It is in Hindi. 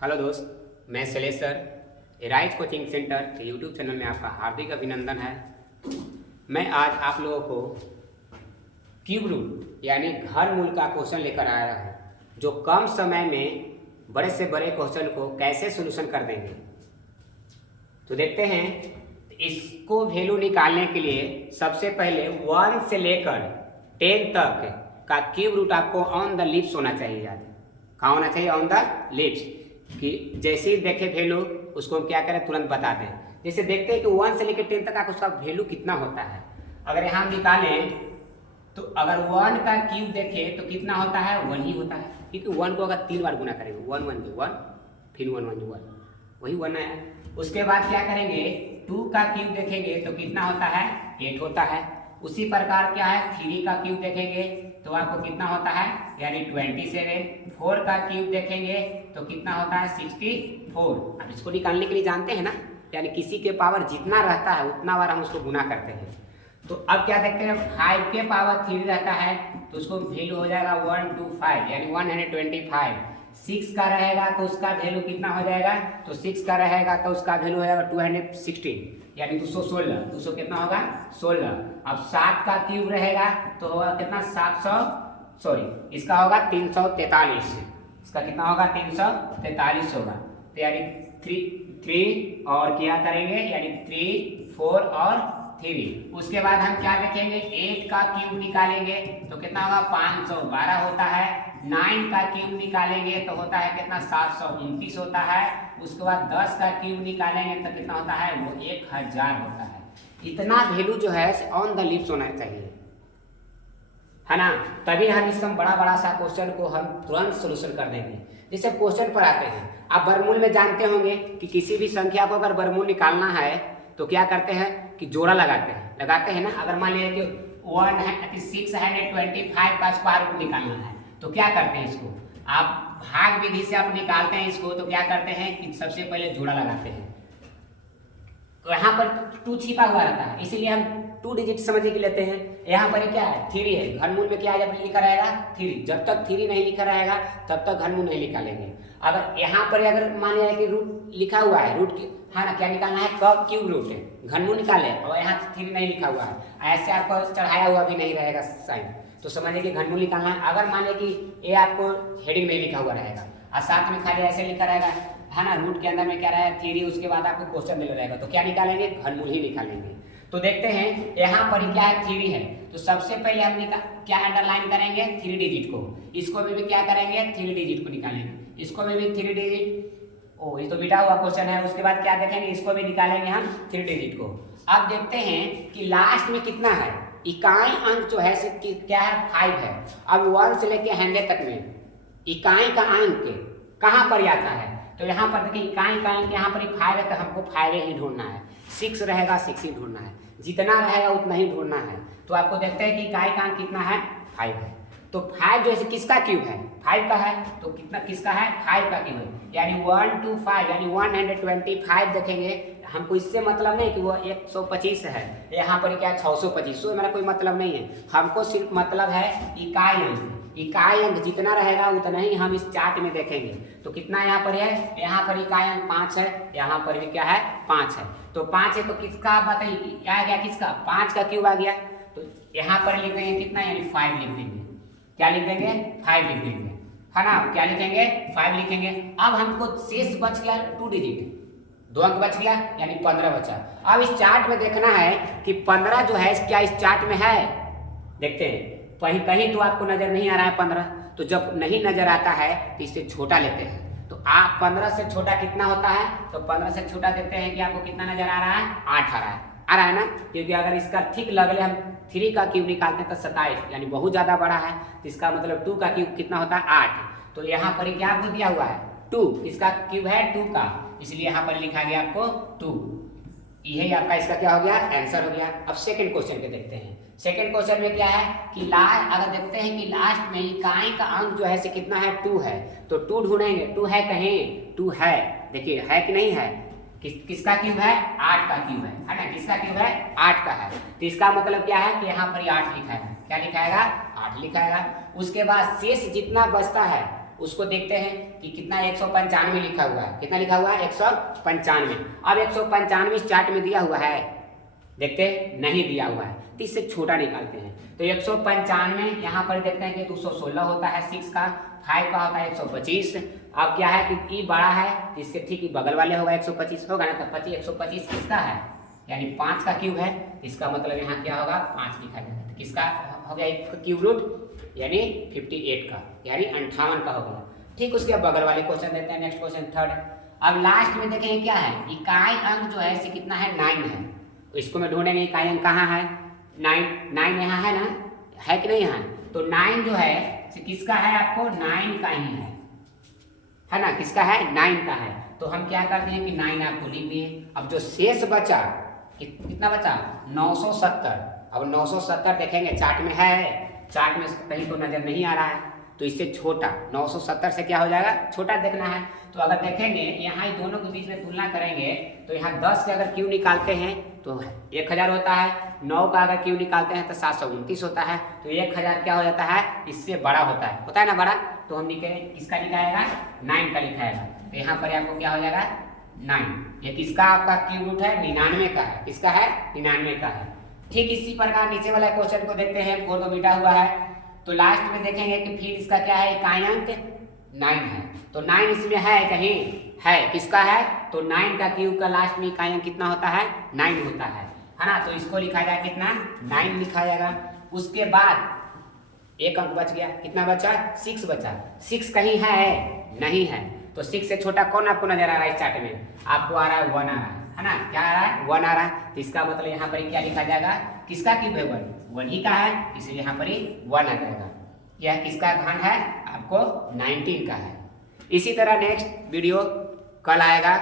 हेलो दोस्त, मैं Shailesh sir rise coaching centre के यूट्यूब चैनल में आपका हार्दिक अभिनंदन है। मैं आज आप लोगों को क्यूब रूट यानी घनमूल का क्वेश्चन लेकर आया हूँ, जो कम समय में बड़े से बड़े क्वेश्चन को कैसे सोल्यूशन कर देंगे। तो देखते हैं, इसको वैल्यू निकालने के लिए सबसे पहले 1 से लेकर 10 तक का क्यूब रूट आपको ऑन द लिप्स होना चाहिए। याद कहाँ होना चाहिए? On the lips. कि जैसे ही देखे वैल्यू उसको हम क्या करें, तुरंत बता दें। जैसे देखते हैं कि 1 से लेकर 10 तक का उसका वैल्यू कितना होता है। अगर यहाँ निकालें तो अगर 1 का क्यूब देखें तो कितना होता है? 1 ही होता है, क्योंकि 1 को अगर 3 बार गुना करेंगे 1 1 जो 1, फिर 1 1 जो 1, वही 1 आया। उसके बाद क्या करेंगे, 2 का क्यूब देखेंगे तो कितना होता है? 8 होता है। उसी प्रकार क्या है, 3 का क्यूब देखेंगे तो आपको कितना होता है, यानी 27। 4 का क्यूब देखेंगे तो कितना होता है? 64। अब इसको निकालने के लिए जानते हैं ना, यानी किसी के पावर जितना रहता है उतना बार हम उसको गुना करते हैं। तो अब क्या देखते हैं, 5 के पावर 3 रहता है तो उसको वैल्यू हो जाएगा 125 यानी 125। 6 का रहेगा तो उसका वैल्यू कितना हो जाएगा, तो 6 का रहेगा तो उसका वैल्यू हो जाएगा 216 यानी 216। 200 कितना होगा? 16। अब 7 का क्यूब रहेगा तो होगा कितना? इसका होगा 343। इसका कितना होगा? 343 होगा। तो यानी 3 और क्या करेंगे, यानी 3 4 और 3। उसके बाद हम क्या देखेंगे, 8 का क्यूब निकालेंगे तो कितना होगा? 512 होता है। 9 का क्यूब निकालेंगे तो होता है कितना? 729 होता है। उसके बाद 10 का क्यूब निकालेंगे तो कितना होता है? वो 1000 होता है। इतना वैल्यू जो है ऑन द लिप्स होना चाहिए, है ना, तभी हम इस बड़ा बड़ा सा क्वेश्चन को हम तुरंत सोल्यूशन कर देंगे। जैसे क्वेश्चन पर आते हैं, आप वर्गमूल में जानते होंगे कि किसी भी संख्या को अगर वर्गमूल निकालना है तो क्या करते हैं कि जोड़ा लगाते हैं ना। अगर मान लीजिए कि 625 का स्क्वायर रूट निकालना है तो क्या करते हैं, इसको आप भाग विधि से आप निकालते हैं। इसको तो क्या करते हैं कि सबसे पहले जोड़ा लगाते हैं। तो यहाँ पर 2 छिपा हुआ रहता है, इसीलिए हम 2 डिजिट समझने के लेते हैं। यहाँ पर क्या है? 3 है। घनमूल में क्या जब लिखा रहेगा? 3। जब तक 3 नहीं लिखा रहेगा तब तक घनमूल नहीं निकालेंगे। अगर यहाँ पर अगर मान लिया कि रूट लिखा हुआ है, रूट की, हाँ ना, क्या निकालना है? कब क्यूब रूट है, घनमूल निकाले, और यहाँ 3 नहीं लिखा हुआ है, ऐसे आपको चढ़ाया हुआ भी नहीं रहेगा साइन, तो समझिए कि घनमूल निकालना है। अगर मान लिया कि ये आपको हेडिंग नहीं लिखा हुआ रहेगा और साथ में खाली ऐसे लिखा रहेगा, है ना, रूट के अंदर में क्या रहेगा? 3, उसके बाद आपको क्वेश्चन मिल रहेगा, तो क्या निकालेंगे? घनमूल ही निकालेंगे। तो देखते हैं यहाँ पर क्या है? 3 है। तो सबसे पहले हम क्या अंडरलाइन करेंगे? 3 डिजिट को। इसको भी क्या करेंगे? 3 डिजिट को निकालेंगे। इसको भी 3 डिजिट, ओ ये तो मिटा हुआ क्वेश्चन है। उसके बाद क्या देखेंगे, इसको भी निकालेंगे हम 3 डिजिट को। अब देखते हैं कि लास्ट में कितना है। इकाई अंक जो है क्या है? 5 है। अब 1 से लेके 100 तक में इकाई का अंक कहाँ पर आता है? तो यहाँ पर देखिए इकाई का अंक यहाँ पर 5 है तो हमको 5 ही ढूंढना है। 6 रहेगा 6 ही ढूंढना है, जितना रहेगा उतना ही ढूंढना है। तो आपको देखते हैं कि इकाई का अंक कितना है? 5 है। तो 5 जो है किसका क्यूब है? 5 का है। तो कितना किसका है? 5 का क्यूब है, यानी 125 यानी 125 देखेंगे। हमको इससे मतलब नहीं कि वो 125 है, यहाँ पर क्या 625, सो मेरा कोई मतलब नहीं है। हमको सिर्फ मतलब है इकाई अंक। इकाई अंक जितना रहेगा उतना ही हम इस चार्ट में देखेंगे। तो कितना यहाँ पर है? यहाँ पर इकाई अंक 5 है, यहाँ पर भी क्या है? 5 है। तो 5 है तो किसका बताइए, आ गया किसका? 5 का क्यूब आ गया। तो यहाँ पर लिख देंगे कितना, यानी 5 लिख देंगे। क्या लिख देंगे? 5 लिख देंगे, है ना। क्या लिखेंगे? 5 लिखेंगे। अब हमको शेष बच गया 2 डिजिट, 2 अंक बच गया, यानी 15 बचा। अब इस चार्ट में देखना है कि 15 जो है क्या इस चार्ट में है? देखते हैं, कहीं कहीं तो आपको नजर नहीं आ रहा है 15। तो जब नहीं नजर आता है तो इससे छोटा लेते हैं। तो आप 15 से छोटा कितना होता है? तो 15 से छोटा देखते हैं कि आपको कितना नजर आ रहा है? 8 आ रहा है ना। क्योंकि अगर इसका ठीक लगले हम 3 का क्यूब निकालते हैं तो 27 यानी बहुत ज्यादा बड़ा है। तो इसका मतलब 2 का क्यूब कितना होता है? 8। तो यहाँ पर क्या आपको दिया हुआ है? 2। इसका क्यूब है 2 का, इसलिए यहाँ पर लिखा गया आपको 2। यही आपका इसका क्या हो गया? आंसर हो गया। अब सेकंड क्वेश्चन पे देखते हैं। सेकंड क्वेश्चन में क्या है कि अगर देखते हैं कि लास्ट में इकाई का अंक जो है से कितना है? 2 है। तो 2 ढूंढेंगे। 2 है कहीं? 2 है, देखिए है कि नहीं है? किसका क्यूब है? 8 का क्यूब है ना। किसका क्यूब है? 8 का है। तो इसका मतलब क्या है कि यहाँ पर 8 लिखा है। क्या लिखाएगा? 8 लिखाएगा। उसके बाद शेष जितना बचता है उसको देखते हैं कि कितना 195 लिखा हुआ है। कितना लिखा हुआ है? 195। अब 195 चार्ट में दिया हुआ है, देखते नहीं दिया हुआ है, तो इससे छोटा निकालते हैं। तो 195 यहाँ पर देखते हैं कि 216 होता है 6 का, 5 का होता है 125। अब क्या है कि ई बड़ा है तो इसके ठीक बगल वाले होगा 125 होगा ना, तो 125 किसका है? यानी 5 का क्यूब है, इसका मतलब यहाँ क्या होगा? 5 लिखा जाएगा। तो किसका हो गया क्यूब रूट? यानी 58 का, यानी 58 का हो गया। ठीक, उसके बगल वाले क्वेश्चन देते हैं। Next question third. अब लास्ट में देखेंगे क्या है, इकाई अंक जो है इसे कितना है? 9 है। तो इसको मैं ढूंढेंगे इकाई अंक कहाँ है? 9 यहाँ है ना, है कि नहीं है? तो 9 जो है किसका है? आपको 9 का ही है ना, किसका है? 9 का है। तो हम क्या करते हैं कि 9 आपको लिख दिए। अब जो शेष बचा, कितना बचा? 970। अब 970 देखेंगे चार्ट में है, चार्ट में कहीं तो नजर नहीं आ रहा है, तो इससे छोटा 970 से क्या हो जाएगा? छोटा देखना है। तो अगर देखेंगे यहाँ दोनों के बीच में तुलना करेंगे तो यहाँ 10 के अगर क्यू निकालते हैं तो 1000 होता है, 9 का अगर क्यू निकालते हैं तो 729 होता है। तो 1000 क्या हो जाता है? इससे बड़ा होता है ना बड़ा। तो हम लिखे किसका लिखाएगा? 9 का लिखाएगा। तो यहाँ पर आपको क्या हो जाएगा? 9। ये किसका आपका क्यूब रूट है? 99 का है। किसका है? 99 का है। ठीक इसी प्रकार नीचे वाला क्वेश्चन को देखते हैं। 4 तो बीटा हुआ है, तो लास्ट में देखेंगे कि फिर इसका क्या है? इकाई अंक 9 है। तो 9 इसमें है कहीं? है। किसका है? तो 9 का क्यूब का लास्ट में इकाई अंक कितना होता है? 9 होता है ना। तो इसको लिखा जाएगा कितना? 9 लिखा जाएगा। उसके बाद एक अंक बच गया, कितना बचा? 6 बचा। 6 कहीं है? नहीं है। तो 6 से छोटा कौन आपको नजर आ रहा है इस चार्ट में? आपको आ रहा है 1 आ रहा है ना, क्या आ रहा है? 1 आ रहा है। तो इसका मतलब यहाँ पर क्या लिखा जाएगा? किसका क्यूब है? 1 ही का है, इसलिए यहाँ पर ही 1 आ जाएगा। यह किसका घन है? आपको 19 का है। इसी तरह नेक्स्ट वीडियो कल आएगा।